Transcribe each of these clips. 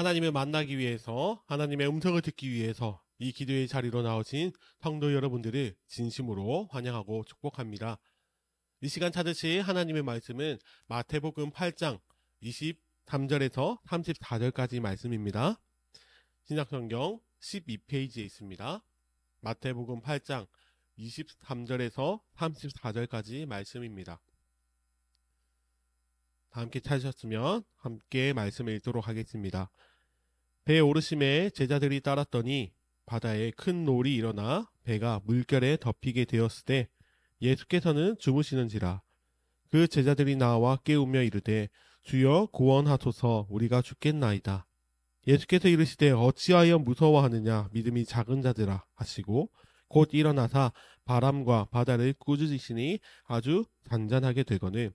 하나님을 만나기 위해서 하나님의 음성을 듣기 위해서 이 기도의 자리로 나오신 성도 여러분들을 진심으로 환영하고 축복합니다. 이 시간 찾으실 하나님의 말씀은 마태복음 8장 23절에서 34절까지 말씀입니다. 신약성경 12페이지에 있습니다. 마태복음 8장 23절에서 34절까지 말씀입니다. 다 함께 찾으셨으면 함께 말씀을 읽도록 하겠습니다. 배에 오르심에 제자들이 따랐더니 바다에 큰 놀이 일어나 배가 물결에 덮이게 되었을 때 예수께서는 주무시는지라. 그 제자들이 나와 깨우며 이르되 주여 구원하소서, 우리가 죽겠나이다. 예수께서 이르시되 어찌하여 무서워하느냐, 믿음이 작은 자들아 하시고 곧 일어나사 바람과 바다를 꾸짖으시니 아주 잔잔하게 되거늘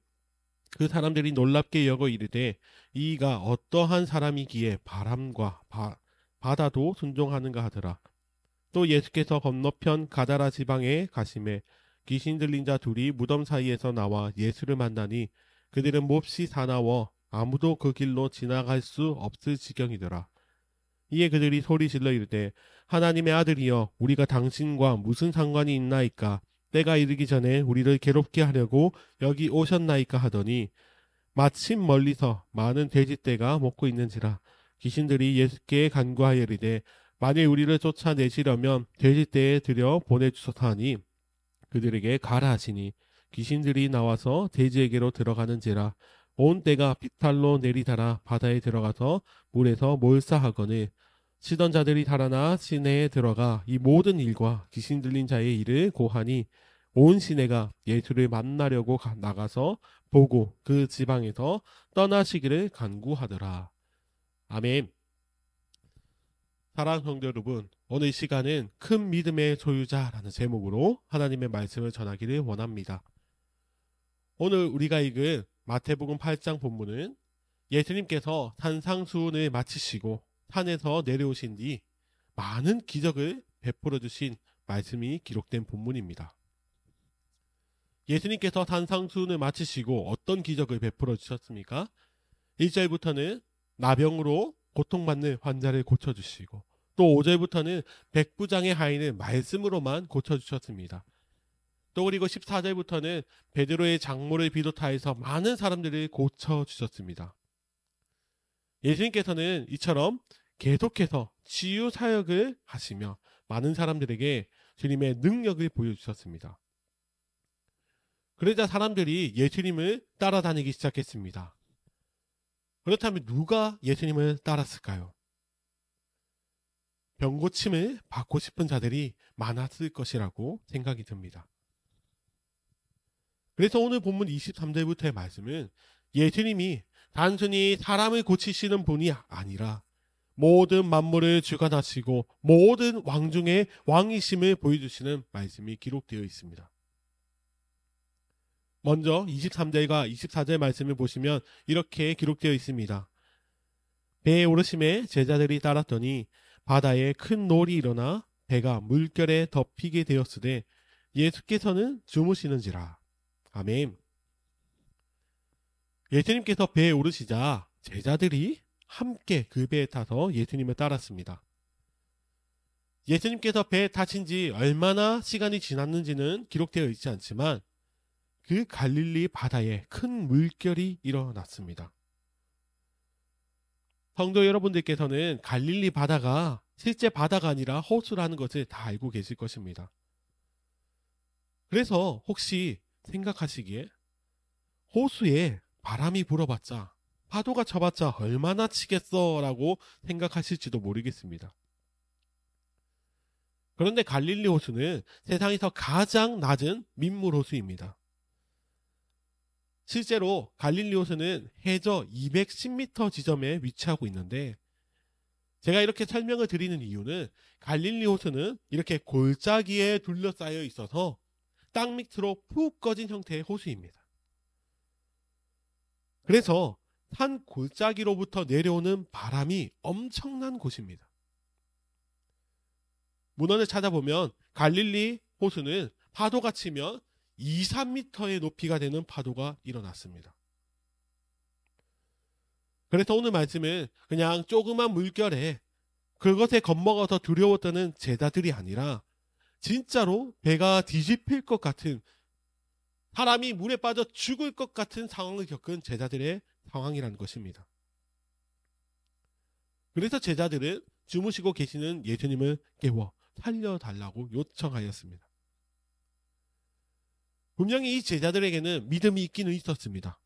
그 사람들이 놀랍게 여겨 이르되 이가 어떠한 사람이기에 바람과 바다도 순종하는가 하더라. 또 예수께서 건너편 가다라 지방에 가심에 귀신 들린 자 둘이 무덤 사이에서 나와 예수를 만나니 그들은 몹시 사나워 아무도 그 길로 지나갈 수 없을 지경이더라. 이에 그들이 소리질러 이르되 하나님의 아들이여, 우리가 당신과 무슨 상관이 있나이까? 때가 이르기 전에 우리를 괴롭게 하려고 여기 오셨나이까 하더니 마침 멀리서 많은 돼지떼가 먹고 있는지라. 귀신들이 예수께 간구하여 이르되 만일 우리를 쫓아내시려면 돼지떼에 들여 보내주소서 하니 그들에게 가라 하시니 귀신들이 나와서 돼지에게로 들어가는지라. 온 떼가 비탈로 내리달아 바다에 들어가서 물에서 몰사하거늘 치던 자들이 달아나 시내에 들어가 이 모든 일과 귀신 들린 자의 일을 고하니 온 시내가 예수를 만나려고 나가서 보고 그 지방에서 떠나시기를 간구하더라. 아멘. 사랑하는 성도 여러분, 오늘 시간은 큰 믿음의 소유자라는 제목으로 하나님의 말씀을 전하기를 원합니다. 오늘 우리가 읽은 마태복음 8장 본문은 예수님께서 산상수훈을 마치시고 산에서 내려오신 뒤 많은 기적을 베풀어 주신 말씀이 기록된 본문입니다. 예수님께서 산상수훈을 마치시고 어떤 기적을 베풀어 주셨습니까? 1절부터는 나병으로 고통받는 환자를 고쳐주시고 또 5절부터는 백부장의 하인을 말씀으로만 고쳐주셨습니다. 또 그리고 14절부터는 베드로의 장모를 비롯하여서 많은 사람들을 고쳐주셨습니다. 예수님께서는 이처럼 계속해서 치유 사역을 하시며 많은 사람들에게 주님의 능력을 보여주셨습니다. 그러자 사람들이 예수님을 따라다니기 시작했습니다. 그렇다면 누가 예수님을 따랐을까요? 병고침을 받고 싶은 자들이 많았을 것이라고 생각이 듭니다. 그래서 오늘 본문 23절부터의 말씀은 예수님이 단순히 사람을 고치시는 분이 아니라 모든 만물을 주관하시고 모든 왕 중에 왕이심을 보여주시는 말씀이 기록되어 있습니다. 먼저 23절과 24절 말씀을 보시면 이렇게 기록되어 있습니다. 배에 오르심에 제자들이 따랐더니 바다에 큰 놀이 일어나 배가 물결에 덮이게 되었으되 예수께서는 주무시는지라. 아멘. 예수님께서 배에 오르시자 제자들이 함께 그 배에 타서 예수님을 따랐습니다. 예수님께서 배에 타신 지 얼마나 시간이 지났는지는 기록되어 있지 않지만 그 갈릴리 바다에 큰 물결이 일어났습니다. 성도 여러분들께서는 갈릴리 바다가 실제 바다가 아니라 호수라는 것을 다 알고 계실 것입니다. 그래서 혹시 생각하시기에 호수에 바람이 불어봤자 파도가 쳐봤자 얼마나 치겠어 라고 생각하실지도 모르겠습니다. 그런데 갈릴리 호수는 세상에서 가장 낮은 민물 호수입니다. 실제로 갈릴리 호수는 해저 210m 지점에 위치하고 있는데 제가 이렇게 설명을 드리는 이유는 갈릴리 호수는 이렇게 골짜기에 둘러싸여 있어서 땅 밑으로 푹 꺼진 형태의 호수입니다. 그래서 산 골짜기로부터 내려오는 바람이 엄청난 곳입니다. 문헌을 찾아보면 갈릴리 호수는 파도가 치면 2, 3m의 높이가 되는 파도가 일어났습니다. 그래서 오늘 말씀은 그냥 조그만 물결에 그것에 겁먹어서 두려워 떠는 제자들이 아니라 진짜로 배가 뒤집힐 것 같은, 사람이 물에 빠져 죽을 것 같은 상황을 겪은 제자들의 상황이라는 것입니다. 그래서 제자들은 주무시고 계시는 예수님을 깨워 살려달라고 요청하였습니다. 분명히 이 제자들에게는 믿음이 있기는 있었습니다.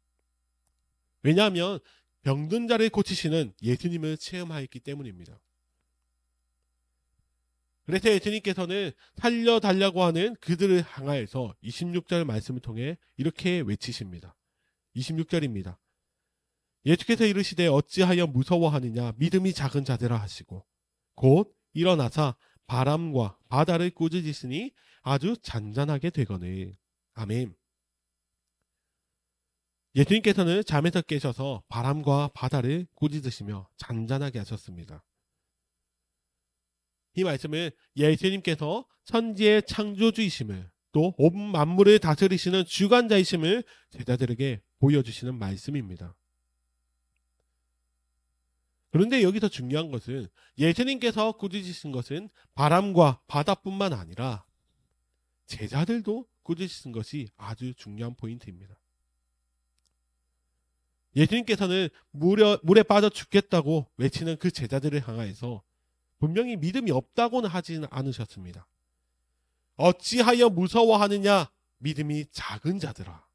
왜냐하면 병든 자를 고치시는 예수님을 체험하였기 때문입니다. 그래서 예수님께서는 살려달라고 하는 그들을 향하여서 26절 말씀을 통해 이렇게 외치십니다. 26절입니다. 예수께서 이르시되 어찌하여 무서워하느냐 믿음이 작은 자들아 하시고 곧 일어나사 바람과 바다를 꾸짖으시니 아주 잔잔하게 되거늘. 아멘. 예수님께서는 잠에서 깨셔서 바람과 바다를 꾸짖으시며 잔잔하게 하셨습니다. 이 말씀은 예수님께서 천지의 창조주이심을, 또 온 만물을 다스리시는 주관자이심을 제자들에게 보여주시는 말씀입니다. 그런데 여기서 중요한 것은 예수님께서 꾸짖으신 것은 바람과 바다뿐만 아니라 제자들도 꾸짖으신 것이 아주 중요한 포인트입니다. 예수님께서는 물에 빠져 죽겠다고 외치는 그 제자들을 향하여서 분명히 믿음이 없다고는 하지는 않으셨습니다. 어찌하여 무서워하느냐 믿음이 작은 자들아.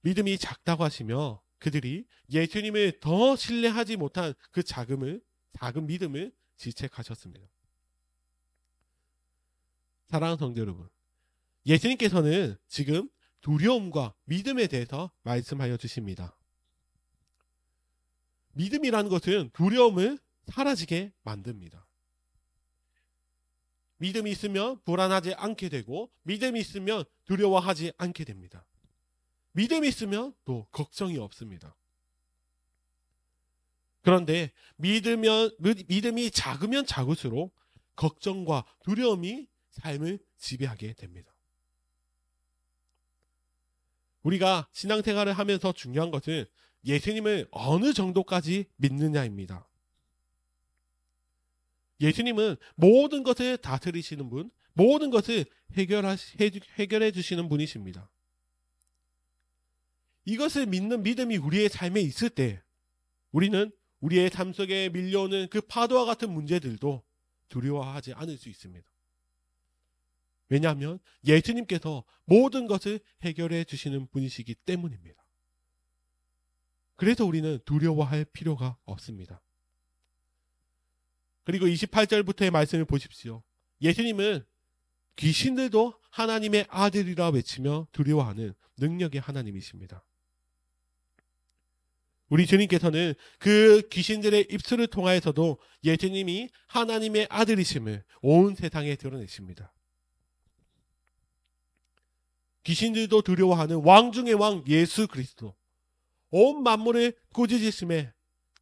믿음이 작다고 하시며 그들이 예수님을 더 신뢰하지 못한 그 작은 믿음을 질책하셨습니다. 사랑하는 성도 여러분, 예수님께서는 지금 두려움과 믿음에 대해서 말씀하여 주십니다. 믿음이라는 것은 두려움을 사라지게 만듭니다. 믿음이 있으면 불안하지 않게 되고 믿음이 있으면 두려워하지 않게 됩니다. 믿음이 있으면 또 걱정이 없습니다. 그런데 믿음이 작으면 작을수록 걱정과 두려움이 삶을 지배하게 됩니다. 우리가 신앙생활을 하면서 중요한 것은 예수님을 어느 정도까지 믿느냐입니다. 예수님은 모든 것을 다스리시는 분, 모든 것을 해결해 주시는 분이십니다. 이것을 믿는 믿음이 우리의 삶에 있을 때 우리는 우리의 삶 속에 밀려오는 그 파도와 같은 문제들도 두려워하지 않을 수 있습니다. 왜냐하면 예수님께서 모든 것을 해결해 주시는 분이시기 때문입니다. 그래서 우리는 두려워할 필요가 없습니다. 그리고 28절부터의 말씀을 보십시오. 예수님은 귀신들도 하나님의 아들이라 외치며 두려워하는 능력의 하나님이십니다. 우리 주님께서는 그 귀신들의 입술을 통하여서도 예수님이 하나님의 아들이심을 온 세상에 드러내십니다. 귀신들도 두려워하는 왕 중의 왕 예수 그리스도, 온 만물을 꾸짖으심에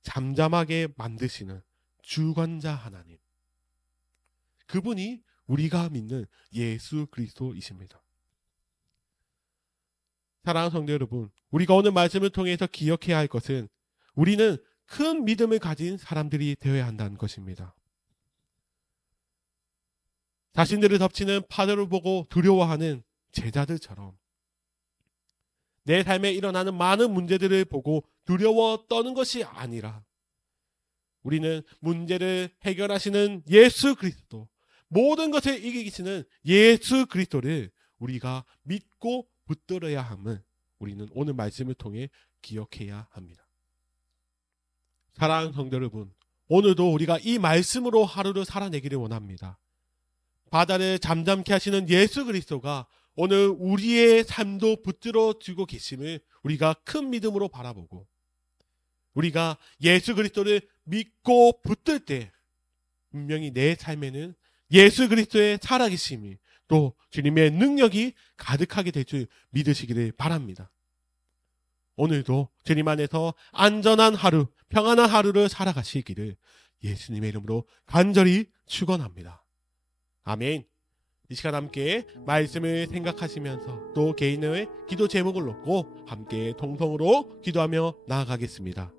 잠잠하게 만드시는 주관자 하나님, 그분이 우리가 믿는 예수 그리스도이십니다. 사랑하는 성도 여러분, 우리가 오늘 말씀을 통해서 기억해야 할 것은 우리는 큰 믿음을 가진 사람들이 되어야 한다는 것입니다. 자신들을 덮치는 파도를 보고 두려워하는 제자들처럼 내 삶에 일어나는 많은 문제들을 보고 두려워 떠는 것이 아니라 우리는 문제를 해결하시는 예수 그리스도, 모든 것을 이기시는 예수 그리스도를 우리가 믿고 붙들어야 함을 우리는 오늘 말씀을 통해 기억해야 합니다. 사랑하는 성도 여러분, 오늘도 우리가 이 말씀으로 하루를 살아내기를 원합니다. 바다를 잠잠케 하시는 예수 그리스도가 오늘 우리의 삶도 붙들어 주고 계심을 우리가 큰 믿음으로 바라보고 우리가 예수 그리스도를 믿고 붙들 때 분명히 내 삶에는 예수 그리스도의 살아계심이 또 주님의 능력이 가득하게 될 줄 믿으시기를 바랍니다. 오늘도 주님 안에서 안전한 하루, 평안한 하루를 살아가시기를 예수님의 이름으로 간절히 축원합니다. 아멘. 이 시간 함께 말씀을 생각하시면서 또 개인의 기도 제목을 놓고 함께 통성으로 기도하며 나아가겠습니다.